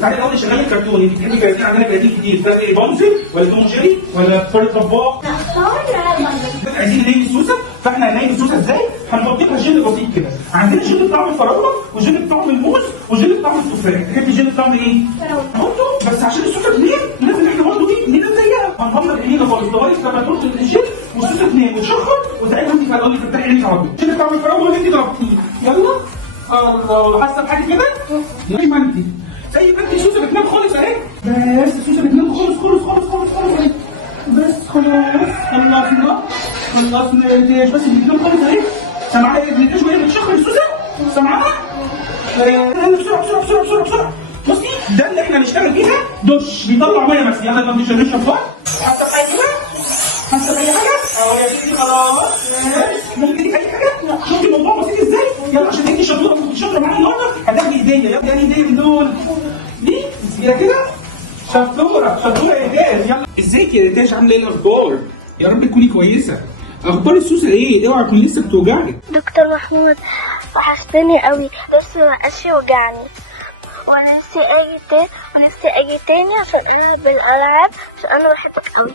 تعالي الاول شغالي الكرتون. انت بتحبي كراتين؟ عندنا كراتين كتير. ده ايه، بونزل ولا توم جيري ولا فار الطباخ؟ عايزين ننيم سوسه، فاحنا هننيم سوسه ازاي؟ هنحط لها جل بسيط كده. عندنا جل بطعم الفراوله وجل بطعم الموز وجل بطعم التفاح. تحبي جل بطعم ايه؟ نحطه بس عشان السوسه تنام لازم احنا برضه ايه ننام زيها. هنغمض عينينا خالص لغايه لما تحط الجل والسوسه تنام وتشخر وساعتها انت هتقول لي تفتحي عينيك على طول. جل بطعم الفراوله اللي انت ضربتيه. يلا الله، حاسه بحاجه كده؟ زي ما انت السوسه بتنام خالص اهي. بس السوسه بتنام خالص خالص خالص خالص خالص اهي. بس خلاص خلصنا الريتاش. بس بتنام خالص اهي. سامعاها ايه الريتاش وهي بتشخر السوسه؟ سامعاها؟ يلا بسرعه بسرعه بسرعه بسرعه بسرعه. بصي ده اللي احنا هنشتغل فيها دش بيطلع ميه بس. يلا نشرب نشرب بقى. حاسه بحاجه كده؟ حاسه باي حاجه؟ اهو يا بنتي خلاص. ممكن اديك اي حاجه؟ شوفي الموضوع بسيط ازاي؟ يلا عشان انت شطوره كنت شاطره معايا النهارده هتاخدي هديه. يلا اديني هديه من دول. دي كده كده شطوره شطوره يا ريتاج. يلا ازيك يا ريتاج؟ عامله ايه الاخبار؟ يا رب تكوني كويسه. اخبار السوسه ايه؟ اوعى تكون لسه بتوجعك. دكتور محمود وحشتني قوي، نفسي مبقاش يوجعني ونفسي اجي تاني عشان العب بالالعاب عشان انا بحبك قوي.